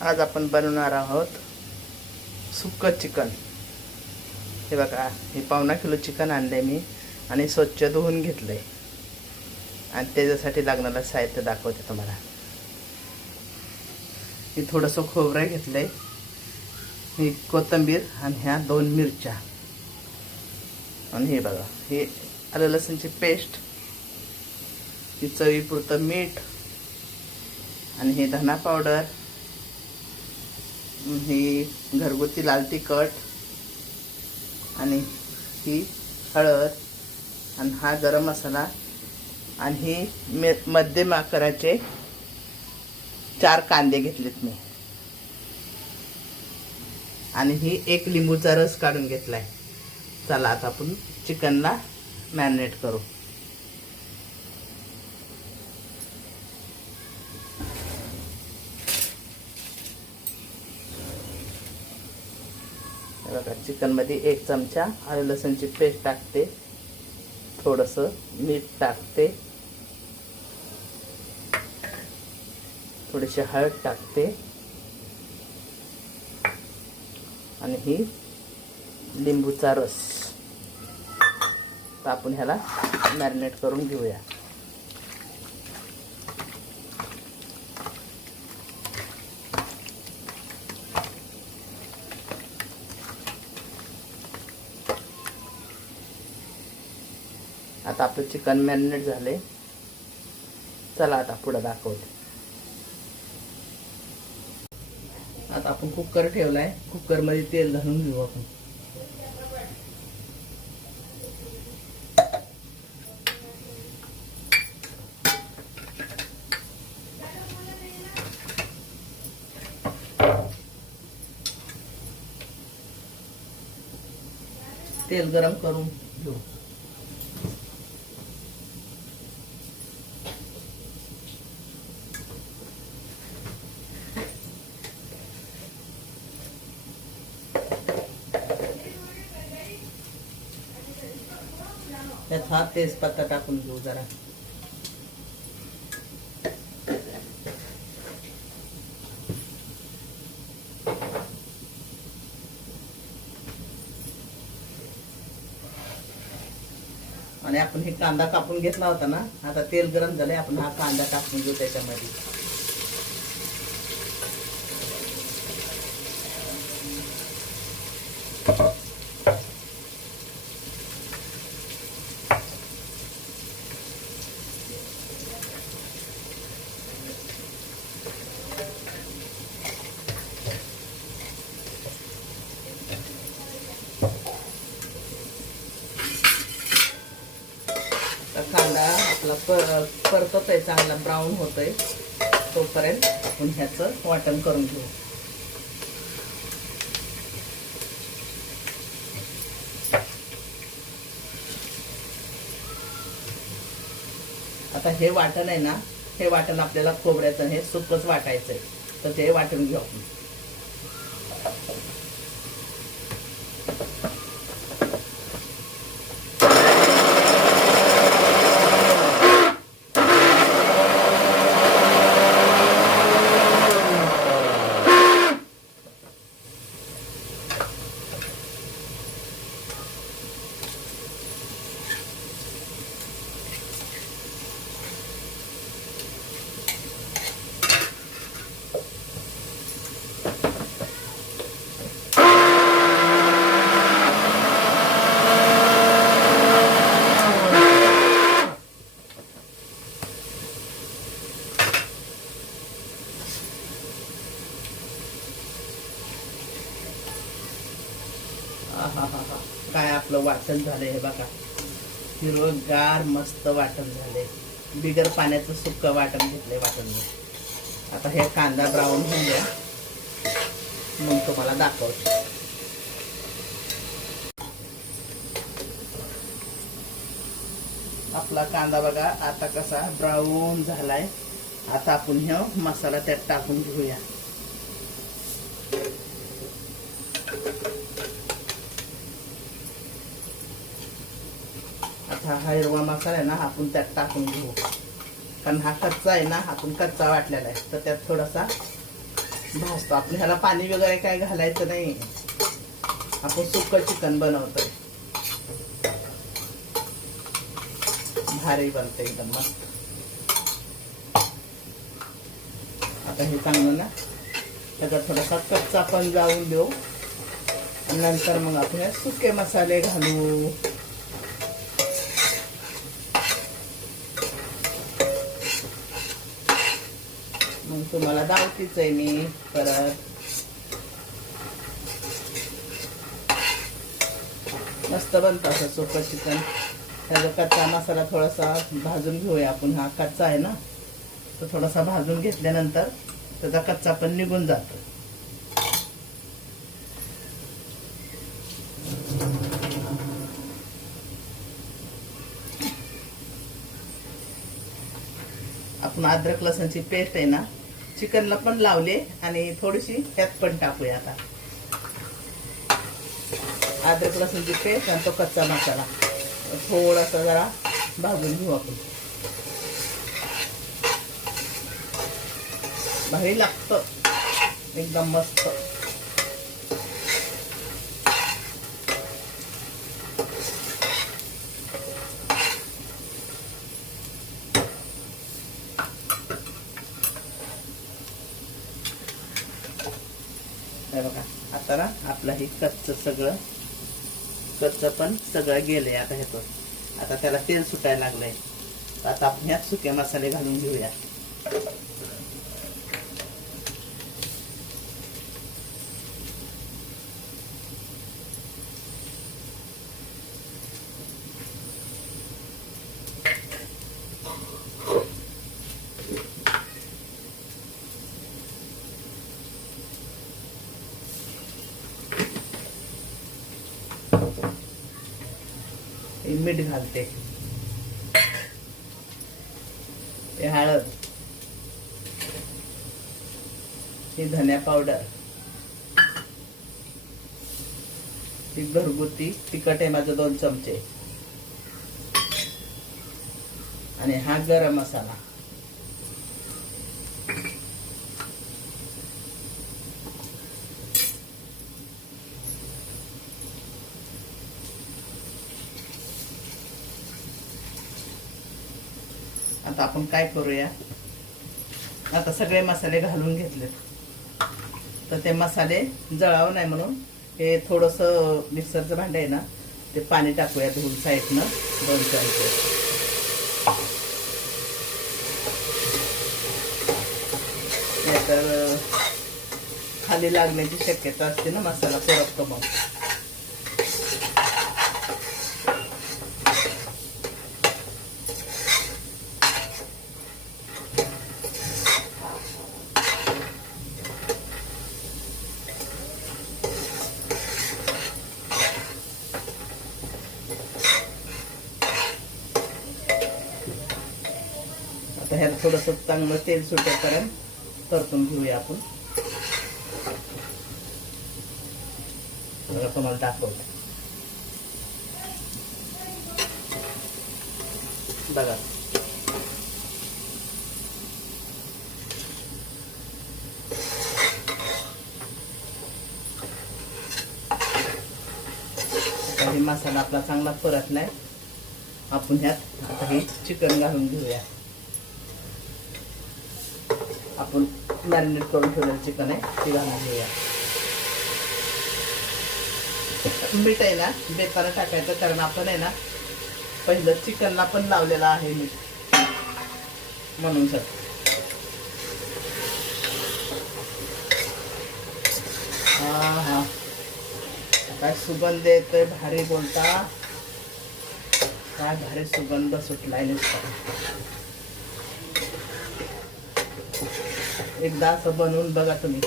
आज आपण बनवणार आहोत सुक्कं चिकन। हे बघा, हे 1.5 किलो चिकन आणले मी आणि स्वच्छ धुवून घेतले आणि त्याच्यासाठी लागणारं साहित्य दाखवते तुम्हाला। हे थोडंसं खोबरं घेतलंय, ही कोथिंबीर आणि ह्या 2 मिरच्या आणि हे बघा, हे आलं लसूणची पेस्ट, ही चवीपुरतं मीठ आणि हे धना पावडर, ही घरगुती लाल तिखट आणि ही हळद आणि हा गरम मसाला आणि ही मध्यम आकाराचे 4 कांदे घेतलेत मी आणि ही 1 लिंबूचा रस काढून घेतलाय। चला आता आपण चिकनला मॅरिनेट करू। बघा, चिकन मध्ये 1 चमचा आलं लसूणची पेस्ट टाकते, थोडंसं मीठ टाकते, थोडीशी हळद टाकते आणि ही लिंबूचा रस। तर आपण ह्याला मॅरिनेट करून घेऊया। आता आपलं चिकन मॅरिनेट झाले। चला आता पुढे दाखवते। आता आपण कुकर ठेवलाय, कुकर मध्ये तेल घालून घेऊ आपण। तेल गरम करून घेऊ। त्यात हा तेजपत्ता टाकून घेऊ जरा। आणि आपण हे कांदा कापून घेतला होता ना, आता तेल गरम झालंय, आपण हा कांदा टाकून घेऊ त्याच्यामध्ये। कांदा आपला परततोय, चांगला ब्राऊन होतोय, तोपर्यंत आपण ह्याचं वाटण करून घेऊ। आता हे वाटण आहे ना, हे वाटण आपल्याला खोबऱ्याचं हे सुकंच वाटायचंय, तर ते वाटून घेऊ आपण। काय आपलं वाटण झालंय, हे बघा, हिरवगार मस्त वाटण झालंय। बिगर पाण्याचं सुक्कं वाटण घेतलंय वाटण। आता हे कांदा ब्राऊन होऊन द्या, मग तुम्हाला दाखवते। आपला कांदा बघा आता कसा ब्राऊन झालाय। आता आपण हे मसाला त्यात टाकून घेऊया। आता हा हिरवा मसाला आहे ना, आपण त्यात टाकून घेऊ। कारण हा कच्चा आहे ना, आपण कच्चा वाटलेला आहे, तर त्यात थोडासा भाजतो. आपण ह्याला पाणी वगैरे काय घालायचं नाही, आपण सुक्कं चिकन बनवतोय. भारी बनते एकदम मस्त. आता हे चांगलं ना त्याचा थोडासा कच्चा पण जाऊन देऊ आणि नंतर मग आपण सुके मसाले घालू. मग तुम्हाला दावतीच आहे मी परत. मस्त बनतं असं सुकं चिकन. त्याचा कच्चा मसाला थोडासा भाजून घेऊया आपण. हा कच्चा आहे ना, तो थोडासा भाजून घेतल्यानंतर त्याचा कच्चा पण निघून जातो. आपण अद्रक लसणची पेस्ट आहे ना चिकनला पण लावले आणि थोडीशी त्यात पण टाकूया. आता अद्रक लसणची पेस्ट आणि तो कच्चा मसाला थोडासा जरा भाजून घेऊ आपण. भारी लागतं एकदम मस्त. हे बघा आता ना आपलं हे कच्चं पण सगळं गेलंय. आता ह्यातून आता त्याला तेल सुटायला लागलंय. आता आपण ह्यात सुके मसाले घालून घेऊया. मीठ घालते, हळद, ही धनिया पावडर, ही घरगुती तिखट आहे माझं 2 चमचे आणि हा गरम मसाला. आता आपण काय करूया, आता सगळे मसाले घालून घेतलेत तर ते मसाले जळावं नाही म्हणून हे थोडंसं मिक्सरचं भांडं आहे ना ते पाणी टाकूया धुवून साईडनं 2 चमचे. नाहीतर खाली लागण्याची शक्यता असते ना, मसाला परततो मग. ह्याला थोडंसं चांगलं तेल सुटेपर्यंत परतून घेऊया आपण. बघा तुम्हाला दाखवतो बघा. आता हे मसाला आपला चांगला परतलाय. आपण ह्यात आता हे चिकन घालून घेऊया. आपण मॅरिनेट करून ठेवलेलं चिकन आहे ते घालून घेऊया. मीठ आहे ना बेतानं टाकायचं, कारण आपण आहे ना पहिलं चिकनला पण लावलेलं आहे मीठ म्हणून. सर हा काय सुगंध येतोय, भारी बोलता. काय भारी सुगंध सुटलाय नुसता. एकदा असं बनवून बघा तुम्ही.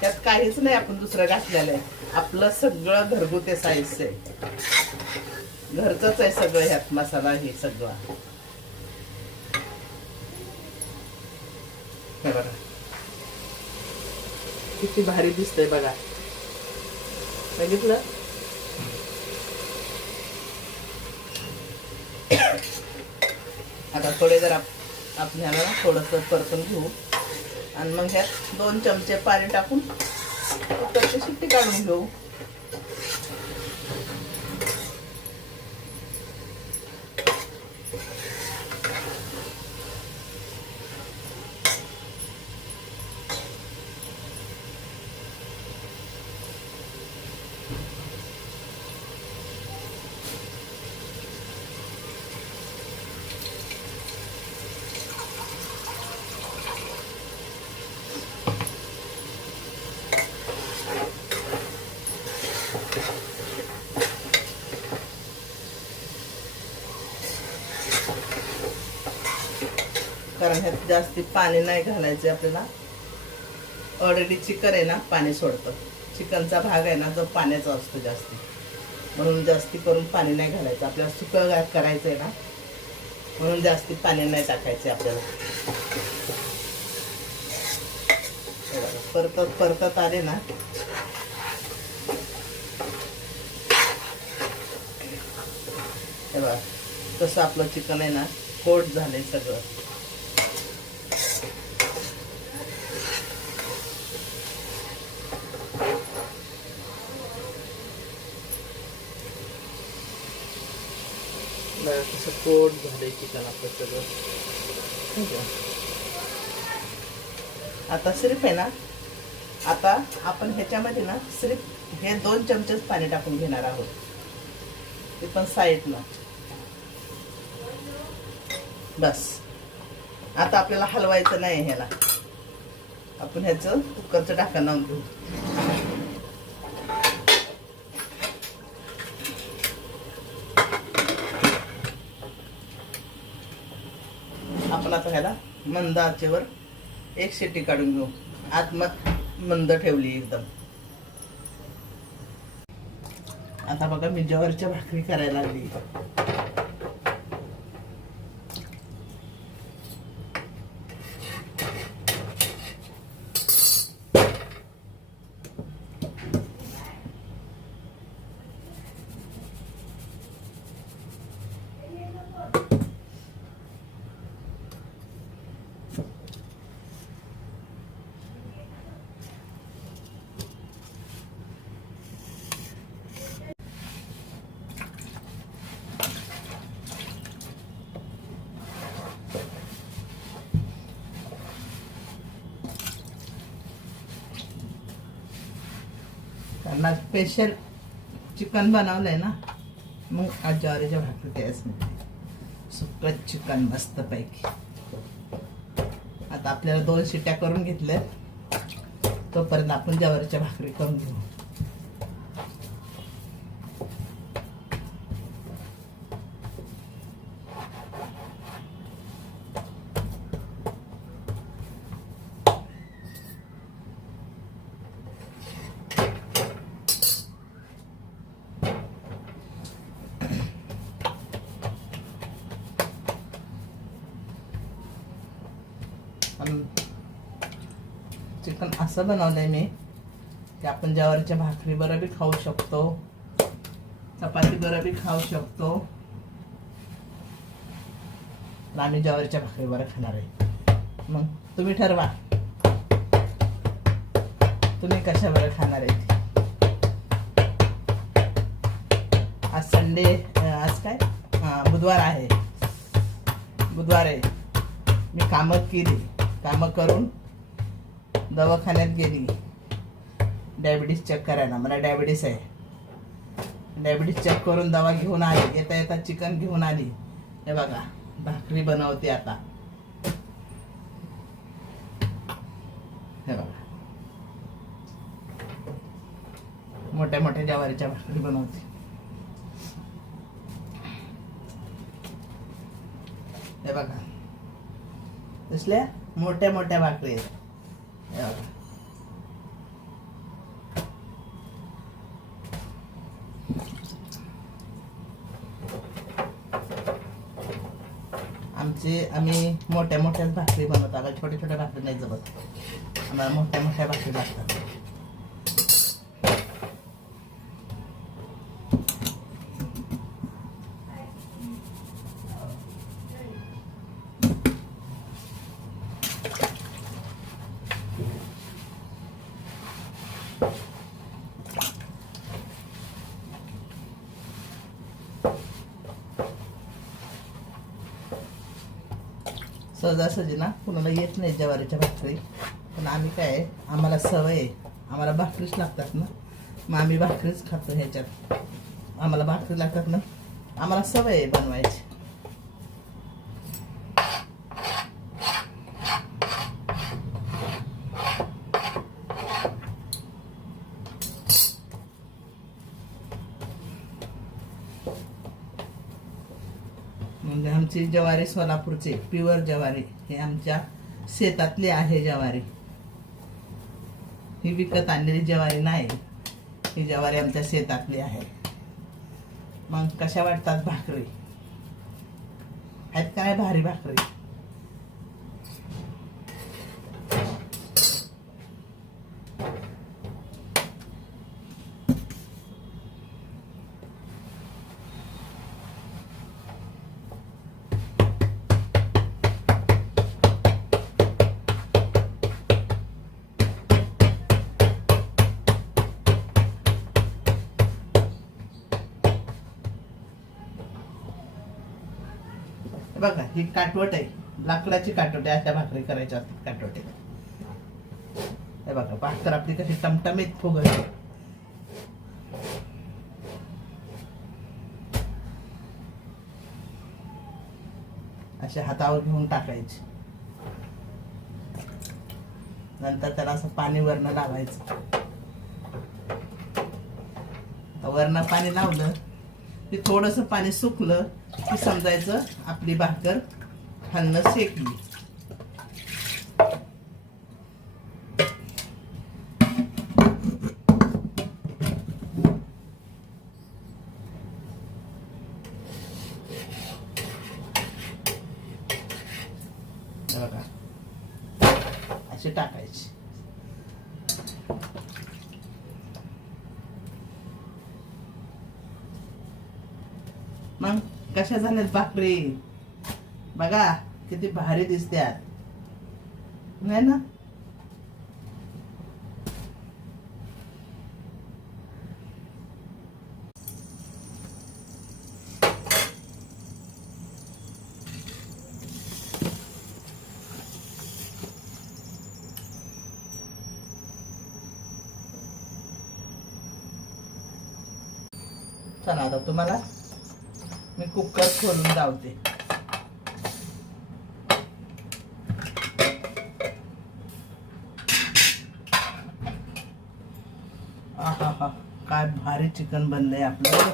त्यात काहीच नाही आपण दुसरं घातलेलं आहे. आपलं सगळं घरगुती साहित्य आहे, घरचंच आहे सगळं. ह्यात मसाला हे सगळं हे बघा किती भारी दिसतंय बघा. बघितलं. आता थोडे जर आपल्याला थोडंसं परतून घेऊ आणि मग ह्यात 2 चमचे पाणी टाकून कुकरची शिट्टी काढून घेऊ. कारण ह्यात जास्ती पाणी नाही घालायचं आपल्याला. ऑलरेडी चिकन आहे ना पाणी सोडतं. चिकनचा भाग आहे ना जो पाण्याचा असतो जास्ती, म्हणून जास्ती करून पाणी नाही घालायचं. आपल्याला सुकं करायचं आहे ना, म्हणून जास्ती पाणी नाही टाकायचे आपल्याला. परतत परतत आले ना हे बघा कसं आपलं चिकन आहे ना कोट झालंय सगळं. कसं कोट झालंय चिकन आपलं सगळं. ठीक आहे. आता सिर्फ आहे ना, आता आपण ह्याच्यामध्ये ना सिर्फ हे 2 चमचेच पाणी टाकून घेणार आहोत. ते पण साईडनं बस. आता आपल्याला हलवायचं नाही ह्याला. आपण ह्याचं कुकरचं ढक्कन लावून घेऊ. आपण आता ह्याला मंद आचेवर 1 शिट्टी काढून घेऊ. आत मंद ठेवली एकदम. आता बघा मी ज्वारीच्या भाकरी करायला लागली. त्यांना स्पेशल चिकन बनवलंय ना, मग आज ज्वारीच्या भाकरी टेस्ट नाही. सुकं चिकन मस्त पैकी. आता आपल्याला 2 शिट्ट्या करून घेतल्या, तोपर्यंत आपण ज्वारीच्या भाकरी करून घेऊ. चिकन असं बनवलंय मी की आपण ज्वारीच्या भाकरी बरोबर खाऊ शकतो, चपाती बरोबर खाऊ शकतो. आम्ही ज्वारीच्या भाकरी बरोबर खाणार आहे. मग तुम्ही ठरवा तुम्ही कशा बरोबर खाणार आहे. आज संडे, आज काय बुधवार आहे. बुधवार आहे. मी कामं करून दवाखान्यात गेली डायबिटीस चेक करायला. मला डायबिटीस आहे. डायबिटीस चेक करून दवा घेऊन आली. येता येता चिकन घेऊन आली. हे बघा भाकरी बनवते आता. हे बघा मोठ्या मोठ्या ज्वारीच्या भाकरी बनवते. हे बघा तसल्या मोठ्या मोठ्या भाकरी आहेत. आम्ही मोठ्या मोठ्याच भाकरी बनवतो. आम्हाला छोट्या छोट्या भाकरी नाही जमत. आम्हाला मोठ्या मोठ्या भाकरी लागतात. सहजासहजी ना कुणाला येत नाही ज्वारीच्या भाकरी, पण आम्ही काय आहे, आम्हाला सवय आहे, आम्हाला भाकरीच लागतात ना, मग आम्ही भाकरीच खातो ह्याच्यात. आम्हाला भाकरी लागतात ना, आम्हाला सवय आहे बनवायची. म्हणजे आमची ज्वारी सोलापूरची प्युअर ज्वारी, हे आमच्या शेतातली आहे ज्वारी, ही विकत आणलेली ज्वारी नाही, ही ज्वारी आमच्या शेतातली आहे. मग कशा वाटतात भाकरी? आहेत काय भारी भाकरी? बघा ही काटवट आहे, लाकडाची काटवट आहे. अशा भाकरी करायच्या असतात काटवटे. हे बघा भाकर आपली कशी टमटमीत फुगते. अशा हातावर घेऊन टाकायची, नंतर त्याला असं पाणी वरनं लावायचं. वरनं पाणी लावलं की थोडंसं पाणी सुकलं की समजायचं आपली भाकर खालनं शेकली. बघा अशी टाकायची. मग कशा झाल्यात भाकरी? बघा किती भारी दिसतात, नाही ना? चला आता तुम्हाला मी कुकर खोलून लावते. आहा, काय भारी चिकन बनलंय आपलं.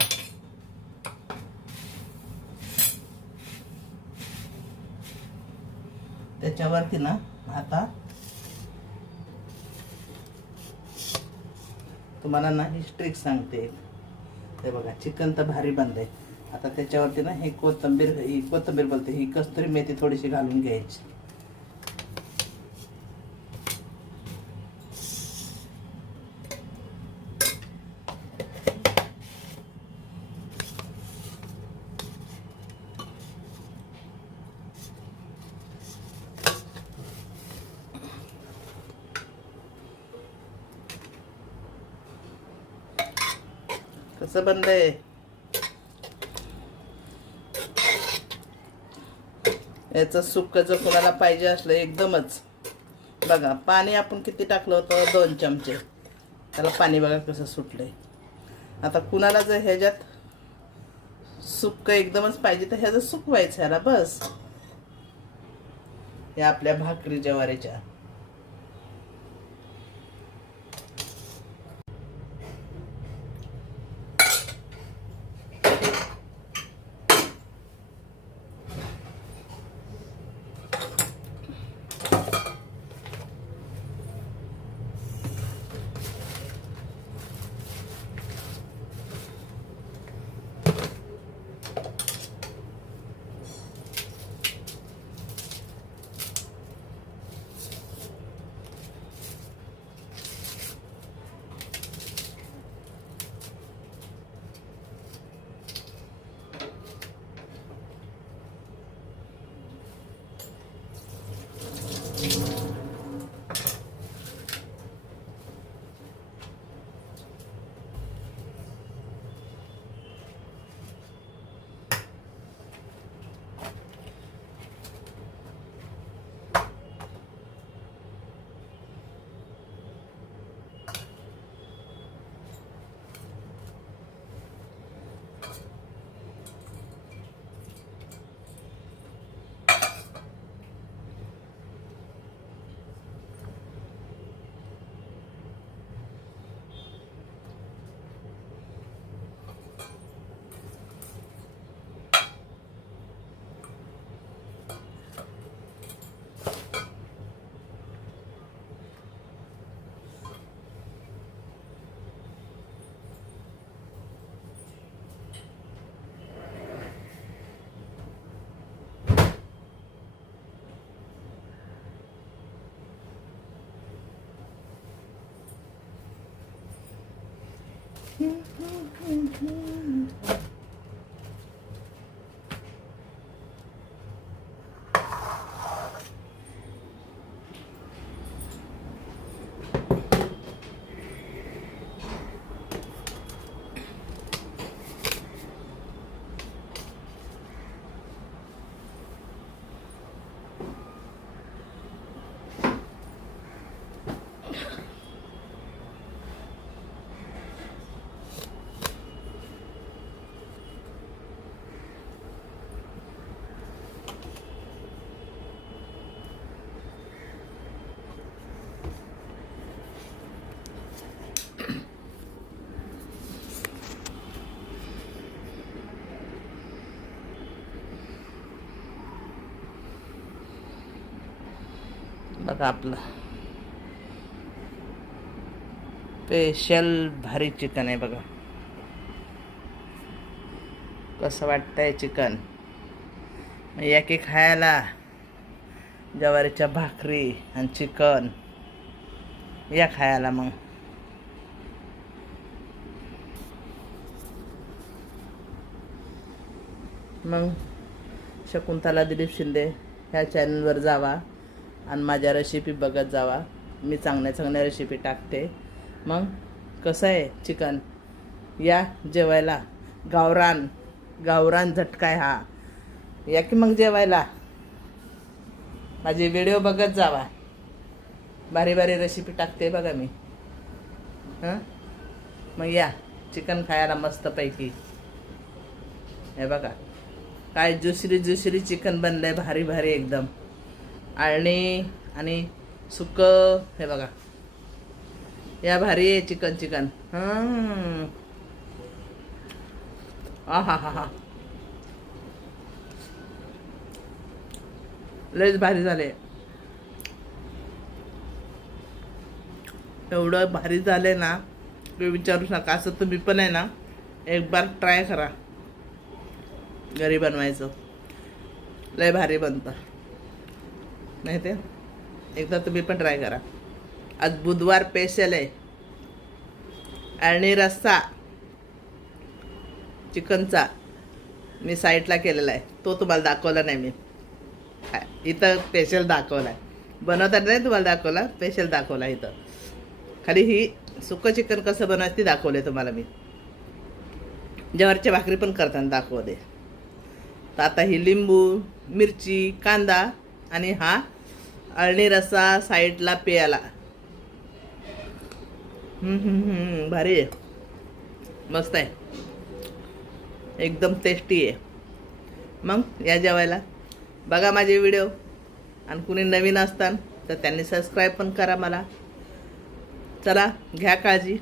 त्याच्यावरती ना आता तुम्हाला ना ही ट्रिक सांगते. ते बघा चिकन तर भारी बनलंय. आता त्याच्यावरती ना ही कोथिंबीर बोलते, ही कस्तुरी मेथी थोडीशी घालून घ्यायची. कसं बनलंय? याचं सुक्क जर कोणाला पाहिजे असलं एकदमच, बघा पाणी आपण किती टाकलं होतं, 2 चमचे. त्याला पाणी बघा कसं सुटलंय. आता कुणाला जर ह्याच्यात सुक्क एकदमच पाहिजे तर ह्याचं सुकवायचं ह्याला बस. या आपल्या भाकरी ज्वारीच्या. बघा आपलं स्पेशल भारी चिकन आहे बघा. कसं वाटतंय चिकन? या की खायला ज्वारीच्या भाकरी आणि चिकन. या खायला मग. मग शकुंतला दिलीप शिंदे ह्या चॅनलवर जावा आणि माझ्या रेसिपी बघत जावा. मी चांगल्या चांगल्या रेसिपी टाकते. मग कसं आहे चिकन? या जेवायला. गावरान गावरान झटका आहे हा. या की मग जेवायला. माझे व्हिडिओ बघत जावा. भारी भारी रेसिपी टाकते बघा मी. मग या चिकन खायला मस्तपैकी. हे बघा काय जुसरी चिकन बनलंय. भारी भारी एकदम. आणि सुकं. हे बघा या भारी आहे चिकन. हा लयच भारी झाले. एवढं भारी झाले ना तुम्ही विचारू नका. असं तुम्ही पण आहे ना एक बार ट्राय करा घरी बनवायचं. लय भारी बनतं नाही ते. एकदा तुम्ही पण ट्राय करा. आज बुधवार स्पेशल आहे. आणि रस्सा चिकनचा मी साईडला केलेला आहे. तो तुम्हाला दाखवला नाही मी. इथं स्पेशल दाखवला आहे. बनवताना नाही तुम्हाला दाखवला. स्पेशल दाखवला इथं. खाली ही सुकं चिकन कसं बनवायचं ते दाखवले तुम्हाला मी. ज्वारीच्या भाकरी पण करताना दाखवते. तर आता ही लिंबू मिरची कांदा आणि हा अळणी रस्सा साईडला प्यायला. भारी आहे. मस्त आहे. एकदम टेस्टी आहे. मग या जेवायला. बघा माझे व्हिडिओ. आणि कुणी नवीन असतान तर त्यांनी सबस्क्राईब पण करा मला. चला घ्या काळजी.